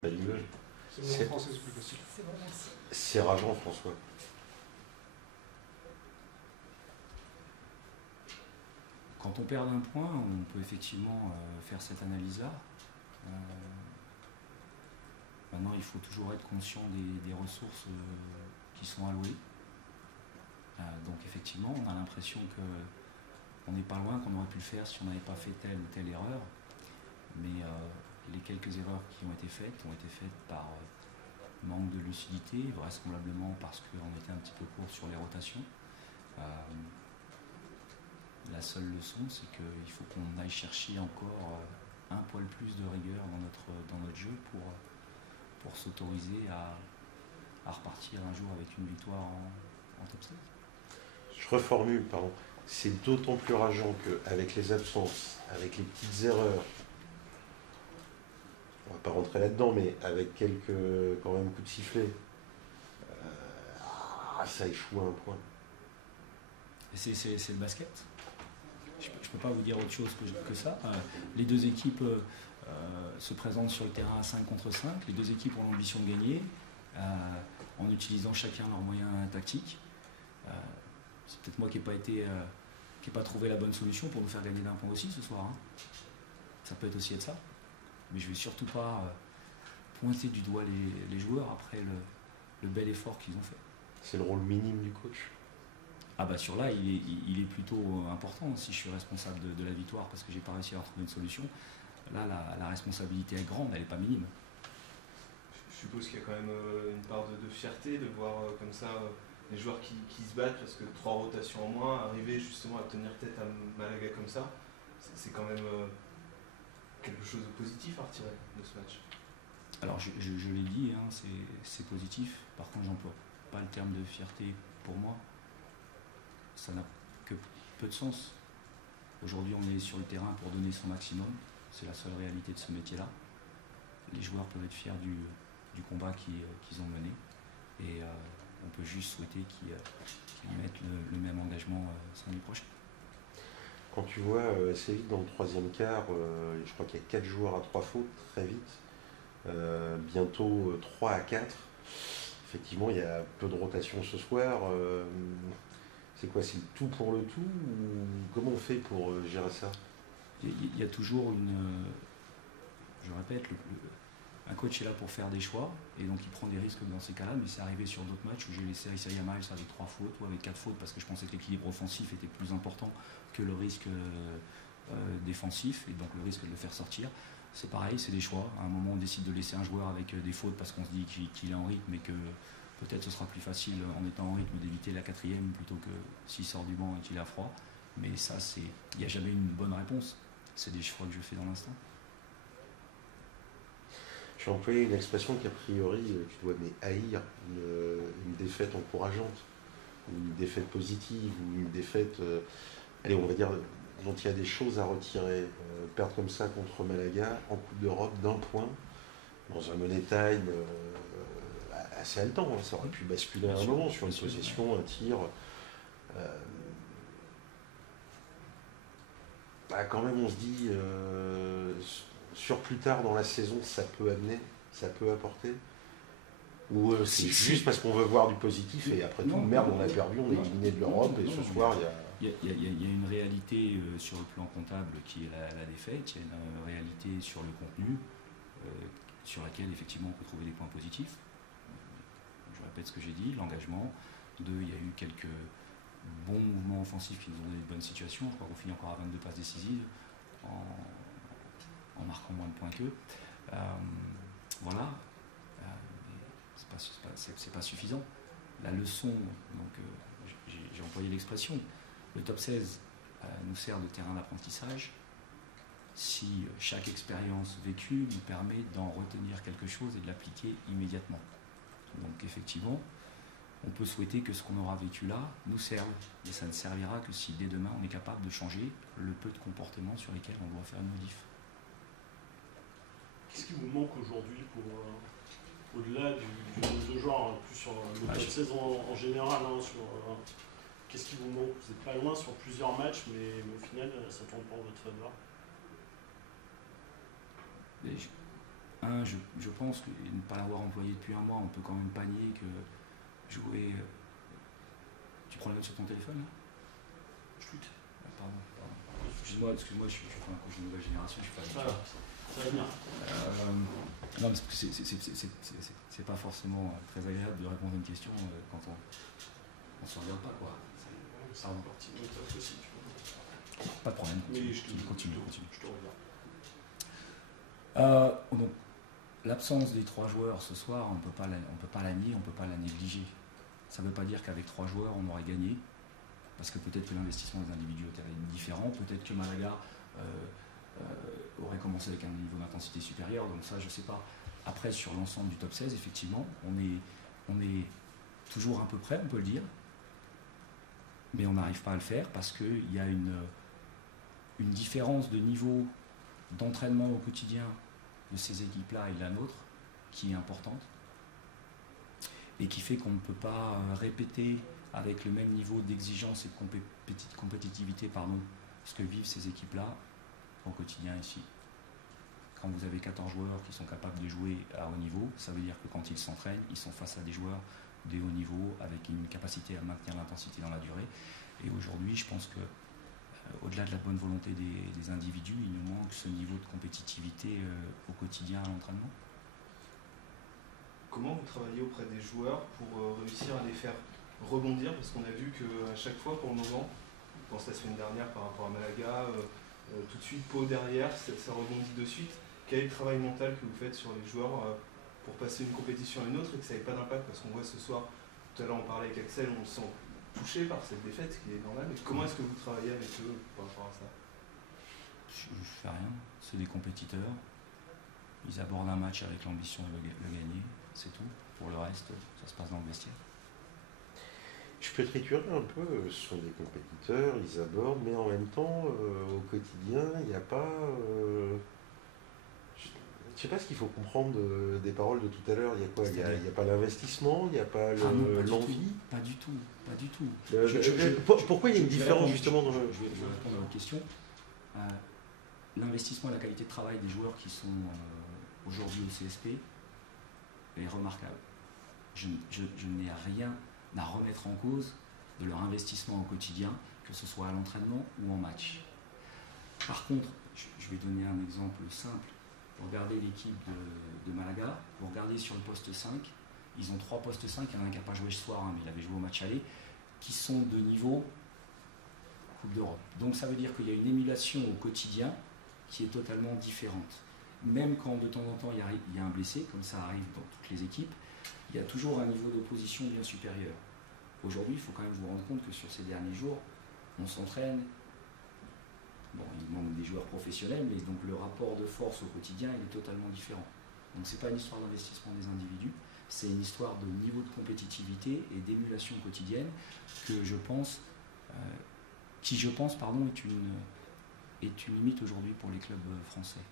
C'est bon, en français, c'est plus facile. C'est bon, merci. C'est rageant, François. Quand on perd d'un point, on peut effectivement faire cette analyse-là. Maintenant, il faut toujours être conscient des ressources qui sont allouées. Donc effectivement, on a l'impression qu'on n'est pas loin, qu'on aurait pu le faire si on n'avait pas fait telle ou telle erreur. Mais les quelques erreurs qui ont été faites par manque de lucidité, vraisemblablement parce qu'on était un petit peu court sur les rotations. La seule leçon, c'est qu'il faut qu'on aille chercher encore un poil plus de rigueur dans notre jeu pour s'autoriser à repartir un jour avec une victoire en top 16. Je reformule, pardon. C'est d'autant plus rageant qu'avec les absences, avec les petites erreurs, on va pas rentrer là-dedans, mais avec quelques quand même coups de sifflet, ça échoue à un point. C'est le basket. Je ne peux pas vous dire autre chose que ça. Les deux équipes se présentent sur le terrain à 5 contre 5. Les deux équipes ont l'ambition de gagner en utilisant chacun leurs moyens tactiques. C'est peut-être moi qui n'ai pas trouvé la bonne solution pour nous faire gagner d'un point aussi ce soir. Ça peut aussi être ça. Mais je ne vais surtout pas pointer du doigt les joueurs après le bel effort qu'ils ont fait. C'est le rôle minime du coach. Ah bah sur là, il est plutôt important si je suis responsable de la victoire parce que j'ai pas réussi à trouver une solution. Là, la responsabilité est grande, elle n'est pas minime. Je suppose qu'il y a quand même une part de fierté de voir comme ça les joueurs qui se battent parce que 3 rotations en moins, arriver justement à tenir tête à Malaga comme ça, c'est quand même quelque chose de positif à retirer de ce match. Alors je l'ai dit, c'est positif. Par contre, j'emploie pas le terme de fierté pour moi. Ça n'a que peu de sens. Aujourd'hui, on est sur le terrain pour donner son maximum. C'est la seule réalité de ce métier-là. Les joueurs peuvent être fiers du combat qu'ils ont mené. Et on peut juste souhaiter qu'ils mettent le même engagement samedi prochain. Quand tu vois assez vite dans le troisième quart, je crois qu'il y a 4 joueurs à 3 fautes, très vite. Bientôt 3 à 4. Effectivement, il y a peu de rotation ce soir. C'est quoi, c'est le tout pour le tout ou comment on fait pour gérer ça? Il y a toujours je répète, un coach est là pour faire des choix et donc il prend des risques dans ces cas-là, mais c'est arrivé sur d'autres matchs où j'ai laissé Isaiah Miles avec 3 fautes ou avec 4 fautes parce que je pensais que l'équilibre offensif était plus important que le risque défensif et donc le risque de le faire sortir. C'est pareil, c'est des choix. À un moment, on décide de laisser un joueur avec des fautes parce qu'on se dit qu'il est en rythme et que peut-être ce sera plus facile en étant en rythme d'éviter la 4e plutôt que s'il sort du banc et qu'il a froid. Mais ça, il n'y a jamais une bonne réponse. C'est des choix que je fais dans l'instant. Je vais employer une expression qu'a priori tu dois haïr, une défaite encourageante, ou une défaite positive, ou une défaite, allez, on va dire, dont il y a des choses à retirer. Perdre comme ça contre Malaga en Coupe d'Europe d'un point, dans un money time assez haletant, ça aurait pu basculer à un moment sur une possession, un tir. Quand même, on se dit, sur plus tard dans la saison, ça peut amener, ça peut apporter. Ou c'est juste parce qu'on veut voir du positif et après tout, merde, on a perdu, on est éliminé de l'Europe et ce soir, il y a... Il y a une réalité sur le plan comptable qui est la défaite, il y a une réalité sur le contenu sur laquelle effectivement on peut trouver des points positifs. Je répète ce que j'ai dit, l'engagement. 2, il y a eu quelques bons mouvements offensifs qui nous ont donné de bonnes situations. Je crois qu'on finit encore à 22 passes décisives en marquant moins de points qu'eux. Voilà. C'est pas suffisant. La leçon, donc j'ai employé l'expression, le top 16 nous sert de terrain d'apprentissage. Si chaque expérience vécue nous permet d'en retenir quelque chose et de l'appliquer immédiatement. Donc effectivement, on peut souhaiter que ce qu'on aura vécu là nous serve, mais ça ne servira que si dès demain on est capable de changer le peu de comportements sur lesquels on doit faire une modif. Qu'est-ce qui vous manque aujourd'hui pour, au-delà du de genre, plus sur le top 16 en général, qu'est-ce qui vous manque? Vous n'êtes pas loin sur plusieurs matchs, mais au final, ça tourne pas en votre faveur. je pense que ne pas l'avoir employé depuis un mois, on peut quand même pas nier que jouer. Tu prends la note sur ton téléphone là? Je tweete. Pardon. Excuse-moi, je suis pas un coach de nouvelle génération, je suis pas Ça va bien. Non, parce que c'est pas forcément très agréable de répondre à une question quand on se regarde pas, quoi. C'est un parti de ça aussi, tu vois. Pas de problème. Mais je continue. te regarde. Donc, l'absence des 3 joueurs ce soir, on peut pas la nier, on peut pas la négliger. Ça ne veut pas dire qu'avec 3 joueurs, on aurait gagné, parce que peut-être que l'investissement des individus était différent, peut-être que Malaga aurait commencé avec un niveau d'intensité supérieur, donc ça, je ne sais pas. Après, sur l'ensemble du top 16, effectivement, on est toujours un peu près, on peut le dire, mais on n'arrive pas à le faire parce qu'il y a une différence de niveau d'entraînement au quotidien de ces équipes-là et de la nôtre qui est importante et qui fait qu'on ne peut pas répéter avec le même niveau d'exigence et de compétitivité ce que vivent ces équipes-là au quotidien ici. Quand vous avez 14 joueurs qui sont capables de jouer à haut niveau, ça veut dire que quand ils s'entraînent, ils sont face à des joueurs de haut niveau avec une capacité à maintenir l'intensité dans la durée. Et aujourd'hui, je pense que au-delà de la bonne volonté des individus, il nous manque ce niveau de compétitivité au quotidien à l'entraînement. Comment vous travaillez auprès des joueurs pour réussir à les faire rebondir? Parce qu'on a vu qu'à chaque fois, pour le moment, je pense la semaine dernière par rapport à Malaga, tout de suite, Pau derrière, ça rebondit de suite. Quel est le travail mental que vous faites sur les joueurs pour passer d'une compétition à une autre et que ça n'ait pas d'impact? Parce qu'on voit ce soir, tout à l'heure on parlait avec Axel, on le sent touché par cette défaite, ce qui est normal. Mais comment est-ce que vous travaillez avec eux par rapport à ça? Je fais rien, c'est des compétiteurs. Ils abordent un match avec l'ambition de le gagner, c'est tout. Pour le reste, ça se passe dans le vestiaire. Je peux triturer un peu, ce sont des compétiteurs, ils abordent, mais en même temps, au quotidien, il n'y a pas... je ne sais pas ce qu'il faut comprendre des paroles de tout à l'heure. Il y a quoi? Il n'y a pas l'investissement, il n'y a pas l'envie? Pas du tout. Pourquoi il y a une différence justement dans le... Je vais répondre à votre question. L'investissement et la qualité de travail des joueurs qui sont aujourd'hui au CSP est remarquable. Je n'ai rien à remettre en cause de leur investissement au quotidien, que ce soit à l'entraînement ou en match. Par contre, je vais donner un exemple simple. Vous regardez l'équipe de Malaga, vous regardez sur le poste 5, ils ont 3 postes 5, il y en a un qui n'a pas joué ce soir, mais il avait joué au match aller, qui sont de niveau Coupe d'Europe. Donc ça veut dire qu'il y a une émulation au quotidien qui est totalement différente. Même quand de temps en temps il y a un blessé, comme ça arrive dans toutes les équipes, il y a toujours un niveau d'opposition bien supérieur. Aujourd'hui, il faut quand même vous rendre compte que sur ces derniers jours, on s'entraîne. Bon, il manque des joueurs professionnels, mais donc le rapport de force au quotidien il est totalement différent. Donc c'est pas une histoire d'investissement des individus, c'est une histoire de niveau de compétitivité et d'émulation quotidienne que je pense, est une limite aujourd'hui pour les clubs français.